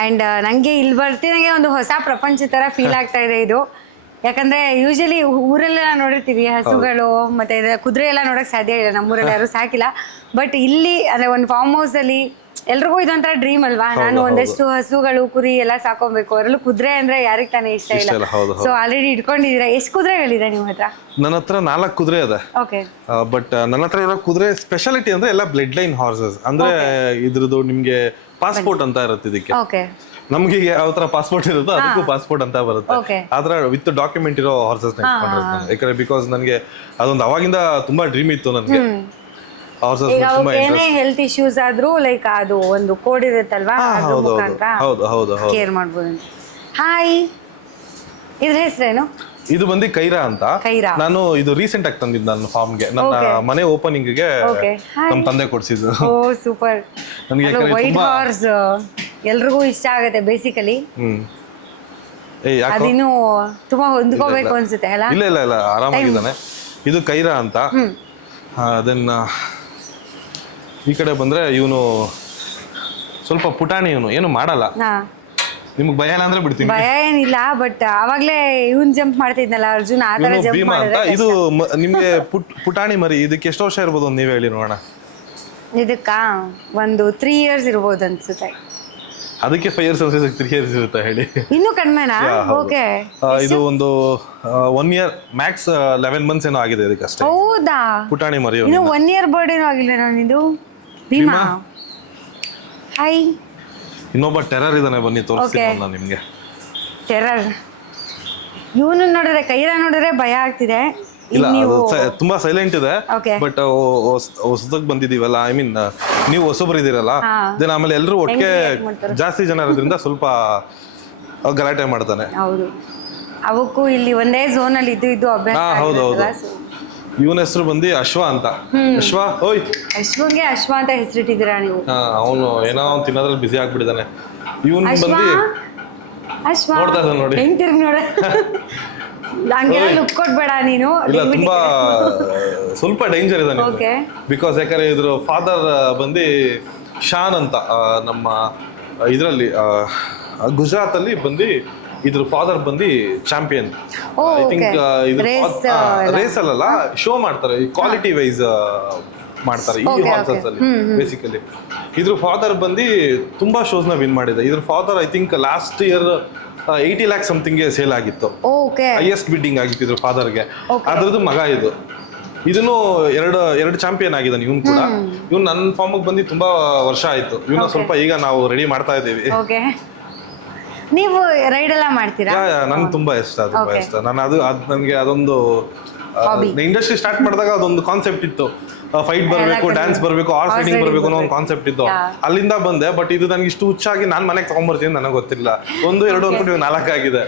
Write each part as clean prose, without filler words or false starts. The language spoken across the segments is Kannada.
ಆ್ಯಂಡ್ ನನಗೆ ಇಲ್ಲಿ ಬರ್ತಿದಂಗೆ ಒಂದು ಹೊಸ ಪ್ರಪಂಚ ಥರ ಫೀಲ್ ಆಗ್ತಾ ಇದೆ ಇದು. ಯಾಕಂದರೆ ಯೂಶಲಿ ಊರಲ್ಲೆಲ್ಲ ನೋಡಿರ್ತೀವಿ ಹಸುಗಳು ಮತ್ತು ಕುದುರೆ ಎಲ್ಲ ನೋಡೋಕ್ಕೆ ಸಾಧ್ಯ ಇಲ್ಲ, ನಮ್ಮೂರಲ್ಲಿ ಯಾರೂ ಸಾಕಿಲ್ಲ. ಬಟ್ ಇಲ್ಲಿ ಅಂದರೆ ಒಂದು ಫಾರ್ಮ್ ಹೌಸಲ್ಲಿ ಎಲ್ರಿಗೂ ಇದೊಂಥರ ಡ್ರೀಮ್ ಅಲ್ವಾ, ನಾನು ಒಂದಷ್ಟು ಹಸುಗಳು ಕುರಿ ಎಲ್ಲ ಸಾಕೊಬೇಕು. ಅದರಲ್ಲೂ ಕುದುರೆ ಅಂದರೆ ಯಾರಿಗೆ ತಾನೇ ಇಷ್ಟ ಇಲ್ಲ. ಸೊ ಆಲ್ರೆಡಿ ಇಟ್ಕೊಂಡಿದ್ದೀರಾ. ಎಷ್ಟು ಕುದುರೆಗಳಿದೆ ನಿಮ್ಮ ಹತ್ರ? ನನ್ನ ಹತ್ರ 4 ಕುದುರೆ ಇದೆ. ಓಕೆ. ಬಟ್ ನನ್ನ ಹತ್ರ ಇರೋ ಕುದುರೆ ಸ್ಪೆಷಾಲಿಟಿ ಅಂದ್ರೆ ಎಲ್ಲ ಬ್ಲಡ್ ಲೈನ್ ಹಾರ್ಸಸ್. ಅಂದ್ರೆ ಇದ್ರದ್ದು ನಿಮ್ಗೆ ಪಾಸ್ಪೋರ್ಟ್ ಅಂತ ಇರುತ್ತೆ ಇದಕ್ಕೆ. ಓಕೆ. ನಮ್ಗೆ ಯಾವ ತರ ಪಾಸ್ಪೋರ್ಟ್ ಇರುತ್ತೋ ಅದಕ್ಕೂ ಪಾಸ್ಪೋರ್ಟ್ ಅಂತ ಬರುತ್ತೆ. ಆತರ ವಿತ್ ಡಾಕ್ಯುಮೆಂಟ್ ಇರೋ ಹಾರ್ಸಸ್ ಇಟ್ಕೊಂಡಿರ್ತೀನಿ. ಯಾಕಂದ್ರೆ ಬಿಕಾಸ್ ನನಗೆ ಅದೊಂದು ಅವಾಗಿಂದ ತುಂಬಾ ಡ್ರೀಮ್ ಇತ್ತು ನನಗೆ. ಏನೇ ಹೆಲ್ತ್ ಇಶ್ಯೂಸ್ ಆದ್ರೂ ಲೈಕ್ ಅದು ಒಂದು ಕೋಡ್ ಇರುತ್ತಲ್ವಾ, ಕೇರ್ ಮಾಡ್ಬೋದು. ಹಾಯ್, ಇದ್ರ ಹೆಸರೇನು? ಇದು ಬಂದು ಕೈರಾ ಅಂತ. ನಾನು ಇದು ರೀಸೆಂಟ್ ಆಗಿ ತಂದಿದ್ದು ನನ್ನ ಫಾರ್ಮ್ಗೆ. ನನ್ನ ಮನೆ ಓಪನಿಂಗ್ ಗೆ ನಮ್ಮ ತಂದೆ ಕೊಡ್ಸಿದ್ದು. ಓ ಸೂಪರ್. ನನಗೆ ವೈಟ್ ಹಾರ್ಸ್ ಎಲ್ರಿಗೂ ಇಷ್ಟ ಆಗುತ್ತೆ ಬೇಸಿಕಲಿ. ಅದಿನ್ನು ತುಂಬಾ ಹೊಂದ್ಕೋಬೇಕು ಅನ್ಸುತ್ತೆ ಅಲ್ಲ? ಇಲ್ಲ ಇಲ್ಲ ಇಲ್ಲ, ಆರಾಮಾಗಿದ್ದಾನೆ. ಇದು ಕೈರಾ ಅಂತ. ಅದನ್ನ ಈ ಕಡೆ ಬಂದ್ರೆ ಇವನು ಸ್ವಲ್ಪ ಪುಟಾಣಿ, ಇವನು ಏನು ಮಾಡಲ್ಲ. ನಿಮ್ಗೆ ಭಯ ಇಲ್ಲ ಅಂದ್ರೆ ಬಿಡ್ತೀನಿ. ಭಯ ಏನಿಲ್ಲ, ಬಟ್ ಅವಾಗ್ಲೇ ಇವನ್ ಜಂಪ್ ಮಾಡ್ತಿದ್ನಲ್ಲ ಅರ್ಜುನ್, ಆ ತರ ಜಂಪ್ ಮಾಡಿದ್ರೆ. ಇದು ನಿಮ್ಗೆ ಪುಟಾಣಿ ಮರಿ. ಇದಕ್ಕೆ ಎಷ್ಟು ವರ್ಷ ಇರ್ಬೋದು ನೀವೇ ಹೇಳಿ ನೋಡೋಣ. ಇದಕ್ಕ ಒಂದು 3 years ಇರ್ಬೋದು ಅನ್ಸುತ್ತೆ. ಅದಕ್ಕೆ 5 years 3 years ಇರುತ್ತೆ ಹೇಳಿ. ಇನ್ನೂ ಕಡಿಮೆನಾ? ಓಕೆ. ಇದು ಒಂದು 1 year ಮ್ಯಾಕ್ಸ್ 11 months ಏನೋ ಆಗಿದೆ ಇದಕ್ಕೆ ಅಷ್ಟೇ. ಹೌದಾ? ಪುಟಾಣಿ ಮರಿ. ಇನ್ನು 1 year ಬರ್ಡ್ ಏನೋ ಆಗಿಲ್ಲ ನಾನಿದು. ಭೀಮಾ, ಹಾಯ್. ಇನ್ನೊಬ್ಬ ಟೆರರ್ ಇದಾನೆ, ಬನ್ನಿ ತೋರಿಸ್ತೀನಿ ನಾನು ನಿಮ್ಗೆ. ಟೆರರ್ ಇವನು ನೋಡಿದ್ರೆ, ಕೈರಾ ನೋಡಿದ್ರೆ ಭಯ ಆಗ್ತಿದೆ. ಇಲ್ಲ, ತುಂಬಾ ಸೈಲೆಂಟ್ ಇದೆ. ಬಟ್ ಹೊಸದಾಗಿ ಬಂದಿದೀವಲ್ಲ, ಐ ಮೀನ್ ನೀವು ಹೊಸಬ್ರು ಇದೀರಲ್ಲ, ದೆನ್ ಆಮೇಲೆ ಎಲ್ಲರೂ ಒಟ್ಟಿಗೆ ಜಾಸ್ತಿ ಜನ ಇರೋದ್ರಿಂದ ಸ್ವಲ್ಪ ಗಲಾಟೆ ಮಾಡ್ತಾನೆ. ಹೌದು, ಅವಕ್ಕೂ ಇಲ್ಲಿ ಒಂದೇ ಝೋನ್ ಅಲ್ಲಿ ಇದ್ದು ಅಭ್ಯಾಸ. ಹೌದು ಹೌದು. ಇವನ ಹೆಸರು ಬಂದು ಅಶ್ವ ಅಂತ. ಅಶ್ವ, ಓಯ್. ಅಶ್ವಂಗೆ ಅಶ್ವ ಅಂತ ಹೆಸರಿಟ್ಟಿದ್ದೀರಾ ನೀವು? ಅವನು ಏನೋ ಅವ್ನು ತಿನ್ನೋದ್ರಲ್ಲಿ ಬಿಸಿ ಆಗ್ಬಿಟ್ಟಿದ್ದಾನೆ. ಇವನ್ ಬಂದು ಅಶ್ವ ನೋಡ್ತಾ ಇದ್ದಾನೆ ನೋಡಿ. ಹೆಂಗ್ ತಿರ್ಗಿ ನೋಡ. ಹಂಗೆಲ್ಲ ಲುಕ್ ಕೊಡ್ಬೇಡ ನೀನು. ಇಲ್ಲ, ತುಂಬಾ ಸ್ವಲ್ಪ ಡೇಂಜರ್ ಇದೆ ಬಿಕಾಸ್ ಯಾಕಂದ್ರೆ ಇದ್ರ ಫಾದರ್ ಬಂದು ಶಾನ್ ಅಂತ. ನಮ್ಮ ಇದರಲ್ಲಿ ಗುಜರಾತ್ ಅಲ್ಲಿ ಬಂದು ಇದ್ರ ಫಾದರ್ ಬಂದು ಚಾಂಪಿಯನ್. ಐ ಥಿಂಕ್ ರೇಸ್ ಅಲ್ಲ, ಶೋ ಮಾಡ್ತಾರೆ, ಕ್ವಾಲಿಟಿ ವೈಸ್ ಮಾಡ್ತಾರೆ ಈ ಹಾರ್ಸಸ್ ಅಲ್ಲಿ ಬೇಸಿಕಲಿ. ಇದ್ರ ಫಾದರ್ ಬಂದು ತುಂಬಾ ಶೋಸ್ ನ ವಿನ್ ಮಾಡಿದೆ. ಇದ್ರ father I think last year 80 lakhs something sale ಆಗಿತ್ತು. ಹೈಯೆಸ್ಟ್ ಬಿಡ್ಡಿಂಗ್ ಆಗಿತ್ತು ಇದ್ರ ಫಾದರ್ಗೆ. ಅದ್ರದ್ದು ಮಗ ಇದು. ಇದನ್ನು ಎರಡು ಚಾಂಪಿಯನ್ ಆಗಿದ್ದಾನೆ ಇವನು ಕೂಡ. ಇವ್ನು ನನ್ನ ಫಾರ್ಮ್ ಬಂದು ತುಂಬಾ ವರ್ಷ ಆಯ್ತು. ಇವನ್ನ ಸ್ವಲ್ಪ ಈಗ ನಾವು ರೆಡಿ ಮಾಡ್ತಾ ಇದ್ದೀವಿ. ನೀವು ರೈಡ್ ಎಲ್ಲ ಮಾಡ್ತೀರಾ? ನನ್ಗೆ ತುಂಬಾ ಇಷ್ಟ, ತುಂಬಾ ಇಷ್ಟ. ನಾನು ನನಗೆ ಅದೊಂದು ಇಂಡಸ್ಟ್ರಿ ಸ್ಟಾರ್ಟ್ ಮಾಡಿದಾಗ ಅದೊಂದು ಕಾನ್ಸೆಪ್ಟ್ ಇತ್ತು. ಫೈಟ್ ಬರಬೇಕು, ಡ್ಯಾನ್ಸ್ ಬರಬೇಕು, ಹಾರ್ಸ್ ರೈಡಿಂಗ್ ಬರಬೇಕು ಅನ್ನೋ ಒಂದು ಕಾನ್ಸೆಪ್ಟ್ ಇತ್ತು. ಅಲ್ಲಿಂದ ಬಂದೆ. ಬಟ್ ಇದು ನನಗೆ ಇಷ್ಟು ಹುಚ್ಚಾಗಿ ನಾನು ಮನೆಗೆ ತಗೊಂಡ್ಬರ್ತೀನಿ ನನಗೆ ಗೊತ್ತಿಲ್ಲ. 1, 2 ಅನ್ಕೊಂಡು 4 ಆಗಿದೆ.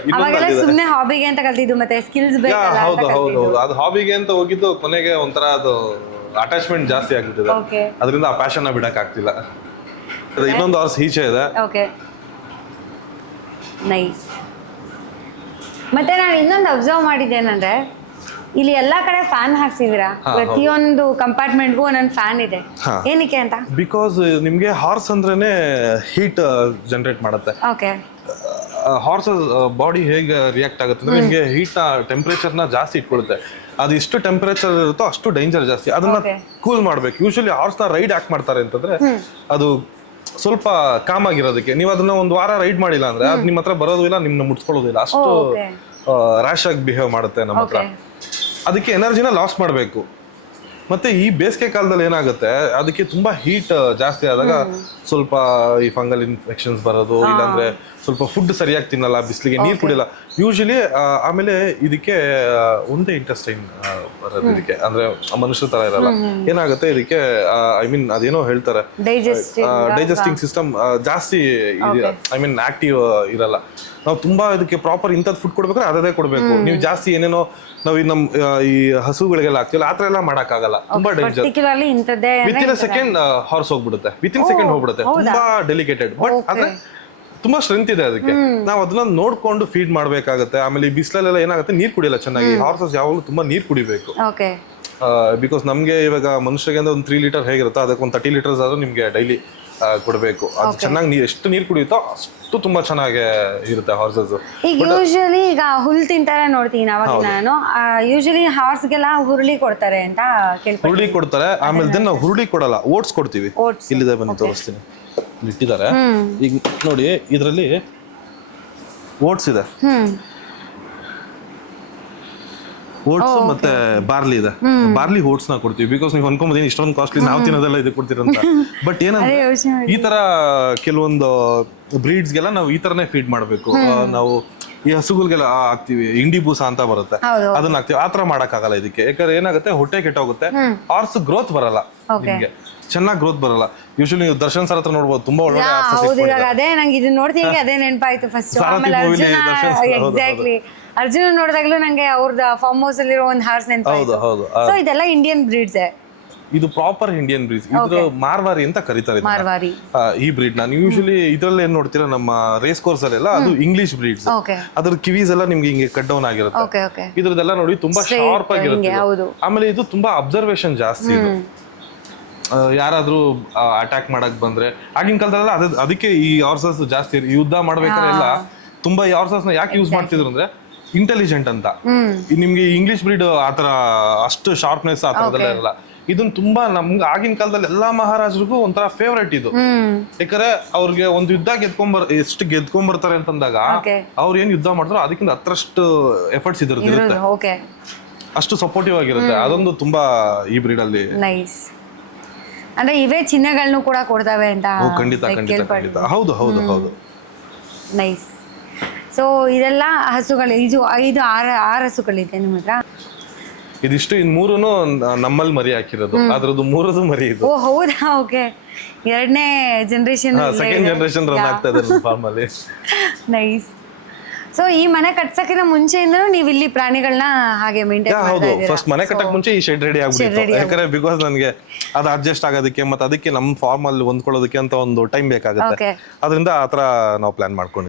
ಸುಮ್ಮನೆ ಹಾಬಿಗೆ ಅಂತ ಕಲ್ತಿದ್ದು, ಮತ್ತೆ ಸ್ಕಿಲ್ಸ್ ಬೇಕಲ್ಲ. ಹೌದು ಹೌದು ಹೌದು. ಅದು ಹಾಬಿಗೆ ಅಂತ ಹೋಗಿದ್ದು, ಕೊನೆಗೆ ಒಂಥರ ಅದು ಅಟ್ಯಾಚ್ಮೆಂಟ್ ಜಾಸ್ತಿ ಆಗ್ಬಿಟ್ಟಿದೆ. ಅದರಿಂದ ಆ ಪ್ಯಾಷನ್ ಬಿಡಕ್ ಆಗ್ತಿಲ್ಲ. ಇನ್ನೊಂದು ಹಾರ್ಸ್ ಈಚೆ ಇದೆ. ನೈಸ್. ಮತ್ತೆ ನಾನು ಇನ್ನೊಂದು ಅಬ್ಸರ್ವ್ ಮಾಡಿದ್ದೇನಂದ್ರೆ, ಇಲ್ಲಿ ಎಲ್ಲಾ ಕಡೆ ಫ್ಯಾನ್ ಹಾಕ್ಸಿದೀರಾ. ಪ್ರತಿಯೊಂದು ಕಂಪಾರ್ಟ್ಮೆಂಟ್ಗೂ ಒಂದೊಂದು ಫ್ಯಾನ್ ಇದೆ. ಏನಕ್ಕೆ ಅಂತ? ಬಿಕಾಸ್ ನಿಮ್ಗೆ ಹಾರ್ಸ್ ಅಂದ್ರೇನೆ ಹೀಟ್ ಜನರೇಟ್ ಮಾಡುತ್ತೆ. ಹಾರ್ಸ್ ಬಾಡಿ ಹೇಗೆ ರಿಯಾಕ್ಟ್ ಆಗುತ್ತೆ ಅಂದ್ರೆ, ನಿಮ್ಗೆ ಹೀಟ್ ಟೆಂಪರೇಚರ್ ನ ಜಾಸ್ತಿ ಇಟ್ಕೊಳ್ಳುತ್ತೆ. ಅದು ಎಷ್ಟು ಟೆಂಪರೇಚರ್ ಇರುತ್ತೋ ಅಷ್ಟು ಡೇಂಜರ್ ಜಾಸ್ತಿ. ಅದನ್ನ ಕೂಲ್ ಮಾಡ್ಬೇಕು. ಯೂಶಲಿ ಹಾರ್ಸ್ ನ ರೈಡ್ ಯಾಕೆ ಮಾಡ್ತಾರೆ ಅಂತಂದ್ರೆ, ಅದು ಸ್ವಲ್ಪ ಕಾಮ್ ಆಗಿರೋದಕ್ಕೆ. ನೀವು ಅದನ್ನ ಒಂದು ವಾರ ರೈಡ್ ಮಾಡಿಲ್ಲ ಅಂದ್ರೆ ಅದು ನಿಮ್ಮ ಹತ್ರ ಬರೋದು ಇಲ್ಲ, ನಿಮ್ನ ಮುಟ್ಸ್ಕೊಳ್ಳೋದಿಲ್ಲ. ಅಷ್ಟು ರ್ಯಾಶ್ ಆಗಿ ಬಿಹೇವ್ ಮಾಡುತ್ತೆ ನಮ್ಮ ಹತ್ರ. ಅದಕ್ಕೆ ಎನರ್ಜಿನ ಲಾಸ್ ಮಾಡಬೇಕು. ಮತ್ತೆ ಈ ಬೇಸಿಗೆ ಕಾಲದಲ್ಲಿ ಏನಾಗುತ್ತೆ, ಅದಕ್ಕೆ ತುಂಬಾ ಹೀಟ್ ಜಾಸ್ತಿ ಆದಾಗ ಸ್ವಲ್ಪ ಈ ಫಂಗಲ್ ಇನ್ಫೆಕ್ಷನ್ಸ್ ಬರೋದು, ಇಲ್ಲಾಂದ್ರೆ ಸ್ವಲ್ಪ ಫುಡ್ ಸರಿಯಾಗಿ ತಿನ್ನಲ್ಲ, ಬಿಸಿಲಿಗೆ ನೀರು ಕುಡಿಯಲ್ಲ ಯೂಶಲಿ. ಆಮೇಲೆ ಇದಕ್ಕೆ ಒಂದೇ ಇಂಟೆಸ್ಟೈನ್ ಬರೋದು ಇದಕ್ಕೆ, ಅಂದ್ರೆ ಮನುಷ್ಯರ ತರ ಇರಲ್ಲ. ಏನಾಗುತ್ತೆ ಇದಕ್ಕೆ, ಐ ಮೀನ್ ಅದೇನೋ ಹೇಳ್ತಾರೆ, ಡೈಜೆಸ್ಟಿಂಗ್ ಸಿಸ್ಟಮ್ ಜಾಸ್ತಿ ಐ ಮೀನ್ ಆಕ್ಟಿವ್ ಇರಲ್ಲ. ನಾವು ತುಂಬಾ ಇದಕ್ಕೆ ಪ್ರಾಪರ್ ಇಂಥದ್ದು ಫುಡ್ ಕೊಡ್ಬೇಕಾದ್ರೆ ಅದೇ ಕೊಡ್ಬೇಕು. ನೀವು ಜಾಸ್ತಿ ಏನೇನೋ ನಾವು ಈ ಹಸುಗಳಿಗೆಲ್ಲ ಹಾಕ್ತಿವಲ್ಲ, ಆ ಥರ ಎಲ್ಲ ಮಾಡೋಕ್ಕಾಗಲ್ಲ. ತುಂಬಾ ಡೇಂಜರ್. ವಿತಿನ್ ಸೆಕೆಂಡ್ ಹಾರ್ಸ್ ಹೋಗ್ಬಿಡುತ್ತೆ, ವಿತಿನ್ ಸೆಕೆಂಡ್ ಹೋಗ್ಬಿಡುತ್ತೆ. ತುಂಬಾ ಡೆಲಿಕೇಟೆಡ್. ಬಟ್ ಆದ್ರೆ ತುಂಬಾ ಸ್ಟ್ರೆಂತ್ ಇದೆ ಅದಕ್ಕೆ. ನಾವು ಅದನ್ನ ನೋಡ್ಕೊಂಡು ಫೀಡ್ ಮಾಡ್ಬೇಕಾಗತ್ತೆ. ಆಮೇಲೆ ಈ ಬಿಸಿಲಲ್ಲೆಲ್ಲ ಏನಾಗುತ್ತೆ, ನೀರ್ ಕುಡಿಯಲ್ಲ ಚೆನ್ನಾಗಿ. ಹಾರ್ಸಸ್ ಯಾವಾಗಲೂ ತುಂಬಾ ನೀರ್ ಕುಡಿಬೇಕು. ಬಿಕಾಸ್ ನಮ್ಗೆ ಇವಾಗ ಮನುಷ್ಯರಿಗೆ ಒಂದು 3 ಲೀಟರ್ ಹೇಗಿರುತ್ತೋ ಅದಕ್ಕೆ ಒಂದು 30 ಲೀಟರ್ಸ್ ಆದ್ರೂ ನಿಮ್ಗೆ ಡೈಲಿ ಕೊಡಬೇಕು. ಅದು ಚೆನ್ನಾಗಿ ಎಷ್ಟು ನೀರು ಕುಡಿಯುತ್ತೋ ಅಷ್ಟು ತುಂಬಾ ಚೆನ್ನಾಗಿ ಇರುತ್ತೆ ಹಾರ್ಸಸ್. ಈಗ ಯೂಶಲಿ ಈಗ ಹುಲ್ ತಿಂತಾರೆ ನೋಡ್ತೀನಿ ಅವಾಗ ನಾನು ಯೂಶಲಿ ಹಾರ್ಸ್ಗೆಲ್ಲ ಹುರುಳಿ ಕೊಡ್ತಾರೆ ಅಂತ ಕೇಳ್ಕೊಂಡು ಹುರುಳಿ ಕೊಡ್ತಾರೆ. ಆಮೇಲೆ ನಾವು ಹುರುಳಿ ಕೊಡಲ್ಲ, ಓಟ್ಸ್ ಕೊಡ್ತೀವಿ. ಇಲ್ಲಿದೆ ಬನ್ನಿ ತೋರಿಸ್ತೀನಿ, ಇಟ್ಟಿದ್ದಾರೆ. ಈಗ ನೋಡಿ ಇದರಲ್ಲಿ ಓಟ್ಸ್ ಇದೆ, ಓಟ್ಸ್ ಮತ್ತೆ ಬಾರ್ಲಿ ಇದೆ. ಬಾರ್ಲಿ ಓಟ್ಸ್ ನ ಕೊಡ್ತೀವಿ. ಬಿಕಾಸ್ ನೀವು ಅನ್ಕೊಂಬೋದು ಇಷ್ಟೊಂದು ಕಾಸ್ಟ್ಲಿ ನಾವು ತಿನ್ನೋದೆಲ್ಲ ಇದು ಕೊಡ್ತೀರಂತ. ಬಟ್ ಏನಂದ್ರೆ ಈ ತರ ಕೆಲವೊಂದು ಬ್ರೀಡ್ಸ್ಗೆಲ್ಲ ನಾವು ಈ ತರನೇ ಫೀಡ್ ಮಾಡಬೇಕು. ನಾವು ಈ ಹಸುಗಳಿಗೆಲ್ಲ ಹಾಕ್ತಿವಿ, ಇಂಡಿ ಬೂಸ ಅಂತ ಬರುತ್ತೆ, ಅದನ್ನ ಹಾಕ್ತಿವಿ. ಆತರ ಮಾಡಕ್ಕಾಗಲ್ಲ ಇದಕ್ಕೆ. ಯಾಕಂದ್ರೆ ಏನಾಗುತ್ತೆ, ಹೊಟ್ಟೆ ಕೆಟ್ಟೋಗುತ್ತೆ, ಹಾರ್ಸ್ ಗ್ರೋತ್ ಬರಲ್ಲ, ನಿಮ್ಗೆ ಚೆನ್ನಾಗಿ ಗ್ರೋತ್ ಬರಲ್ಲ. ಯೂಶಲಿ ನೀವು ದರ್ಶನ್ ಸರ್ ಹತ್ರ ನೋಡ್ಬೋದು, ತುಂಬಾ ಒಳ್ಳೆ ಹೌದು. ಇವಾಗ ಅದೇ ನಂಗೆ ಇದನ್ನ ನೋಡ್ತೀನಿ ಅದೇ ನೆನಪಾಯ್ತು ಫಸ್ಟ್. ಆಮೇಲೆ ಅರ್ಜುನ, ಎಕ್ಸಾಕ್ಟ್ಲಿ ಅರ್ಜುನ ನೋಡಿದಾಗ್ಲೂ ನಂಗೆ ಅವ್ರದ್ದು ಫಾರ್ಮ್ ಹೌಸ್ ಅಲ್ಲಿರೋ ಒಂದು ಹಾರ್ಸ್ ನೆನಪಾಯ್ತು. ಸೊ ಇದೆಲ್ಲ ಇಂಡಿಯನ್ ಬ್ರೀಡ್ಸ್. ಇದು ಪ್ರಾಪರ್ ಇಂಡಿಯನ್ ಬ್ರೀಡ್ಸ್. ಇದು ಮಾರ್ವಾರಿ ಅಂತ ಕರೀತಾರೆ ಈ ಬ್ರೀಡ್ ನ. ನೀವು ಯೂಶಲಿ ಇದ್ರಲ್ಲಿ ಏನ್ ನೋಡ್ತೀರಾ, ನಮ್ಮ ರೇಸ್ ಕೋರ್ಸ್ ಅಲ್ಲೆಲ್ಲ ಅದು ಇಂಗ್ಲಿಷ್ ಬ್ರೀಡ್ಸ್. ಅದ್ರ ಕಿವೀಸ್ ಎಲ್ಲ ನಿಮ್ಗೆ ಹಿಂಗೆ ಕಟ್ ಡೌನ್ ಆಗಿರುತ್ತೆ. ಇದ್ರದ್ದೆಲ್ಲ ನೋಡಿ ತುಂಬಾ ಶಾರ್ಪ್ ಆಗಿರುತ್ತೆ. ಆಮೇಲೆ ಇದು ತುಂಬಾ ಅಬ್ಸರ್ವೇಷನ್ ಜಾಸ್ತಿ. ಇದು ಯಾರಾದ್ರೂ ಅಟ್ಯಾಕ್ ಮಾಡಕ್ ಬಂದ್ರೆ ಆಗಿನ ಕಾಲದಲ್ಲ ಅದಕ್ಕೆ ಈ ಹಾರ್ಸಸ್ ಜಾಸ್ತಿ ಯುದ್ಧ ಮಾಡ್ಬೇಕಾರೆಲ್ಲ ತುಂಬಾ ಈ ಹಾರ್ಸಸ್ ನ ಯಾಕೆ ಯೂಸ್ ಮಾಡ್ತಿದ್ರು ಅಂದ್ರೆ ಇಂಟೆಲಿಜೆಂಟ್ ಅಂತ. ನಿಮ್ಗೆ ಇಂಗ್ಲಿಷ್ ಬ್ರೀಡ್ ಆತರ ಅಷ್ಟು ಶಾರ್ಪ್ನೆಸ್ ಆ ತರದೆಲ್ಲ ಇರಲ್ಲ. ಇದನ್ನ ತುಂಬಾ ನಮ್ಗೆ ಆಗಿನ ಕಾಲದಲ್ಲಿ ಎಲ್ಲಾ ಮಹಾರಾಜರಿಗೂ ಒಂಥರ ಫೇವ್ರೇಟ್ ಇದು. ಯಾಕಂದ್ರೆ ಅವ್ರಿಗೆ ಒಂದು ಯುದ್ಧ ಎಷ್ಟು ಗೆದ್ಕೊಂಡ್ಬರ್ತಾರೆ ಅಂತಂದಾಗ ಅವ್ರು ಏನ್ ಯುದ್ಧ ಮಾಡ್ತಾರೋ ಅದಕ್ಕಿಂತ ಹತ್ತರಷ್ಟು ಎಫರ್ಟ್ಸ್ ಇರುತ್ತೆ, ಅಷ್ಟು ಸಪೋರ್ಟಿವ್ ಆಗಿರುತ್ತೆ. ಅದೊಂದು ತುಂಬಾ ಈ ಬ್ರೀಡ್ ಅಲ್ಲಿ ಅಂದ್ರೆ ಇವೇ ಚಿಹ್ನೆಗಳನ್ನು ಕೂಡ ಕೊಡ್ತವೆ ಅಂತ. ಖಂಡಿತ ಖಂಡಿತ ಖಂಡಿತ. ಹೌದು ಹೌದು ಹೌದು. ನೈಸ್. ಸೊ ಇದೆಲ್ಲ ಹಸುಗಳು, ಇದು 5-6 ಹಸುಗಳಿದೆ ನಿಮ್ಮ ಹತ್ರ? ಇದಿಷ್ಟು ಇನ್ 3 ನಮ್ಮಲ್ಲಿ ಮರಿ ಹಾಕಿರೋದು. ಅದ್ರದ್ದು 3 ಮರಿ ಇದು. ಓ ಹೌದಾ, ಓಕೆ. 2ನೇ ಜನರೇಷನ್, ಸೆಕೆಂಡ್ ಜನರೇಷನ್ ರನ್ ಆಗ್ತಾ ಇದೆ ಫಾರ್ಮ್ ಅಲ್ಲಿ. ನೈಸ್. ಸೊ ಈ ಮನೆ ಕಟ್ಸಕ್ಕಿಂತ ಮುಂಚೆಯಿಂದನೂ ನೀವು ಇಲ್ಲಿ ಪ್ರಾಣಿಗಳನ್ನ ಹಾಗೆ ಮೇಂಟೈನ್ ಮಾಡ್ತಾ ಇದ್ದೀರಾ? ಹೌದು, ಫಸ್ಟ್ ಮನೆ ಕಟ್ಟಕ್ ಮುಂಚೆ ಈ ಶೆಡ್ ರೆಡಿ ಆಗ್ಬಿಟ್ಟಿತ್ತು. ಯಾಕಂದ್ರೆ ಬಿಕಾಸ್ ನನಗೆ ಅದು ಅಡ್ಜಸ್ಟ್ ಆಗೋದಕ್ಕೆ ಮತ್ತೆ ಅದಕ್ಕೆ ನಮ್ಮ ಫಾರ್ಮ್ ಅಲ್ಲಿ ಹೊಂದ್ಕೊಳ್ಳೋದಕ್ಕೆ ಅಂತ ಒಂದು ಟೈಮ್ ಬೇಕಾಗುತ್ತೆ. ಅದರಿಂದ ಆತರ ನಾವು ಪ್ಲಾನ್ ಮಾಡ್ಕೊಂಡಿದ್ವಿ.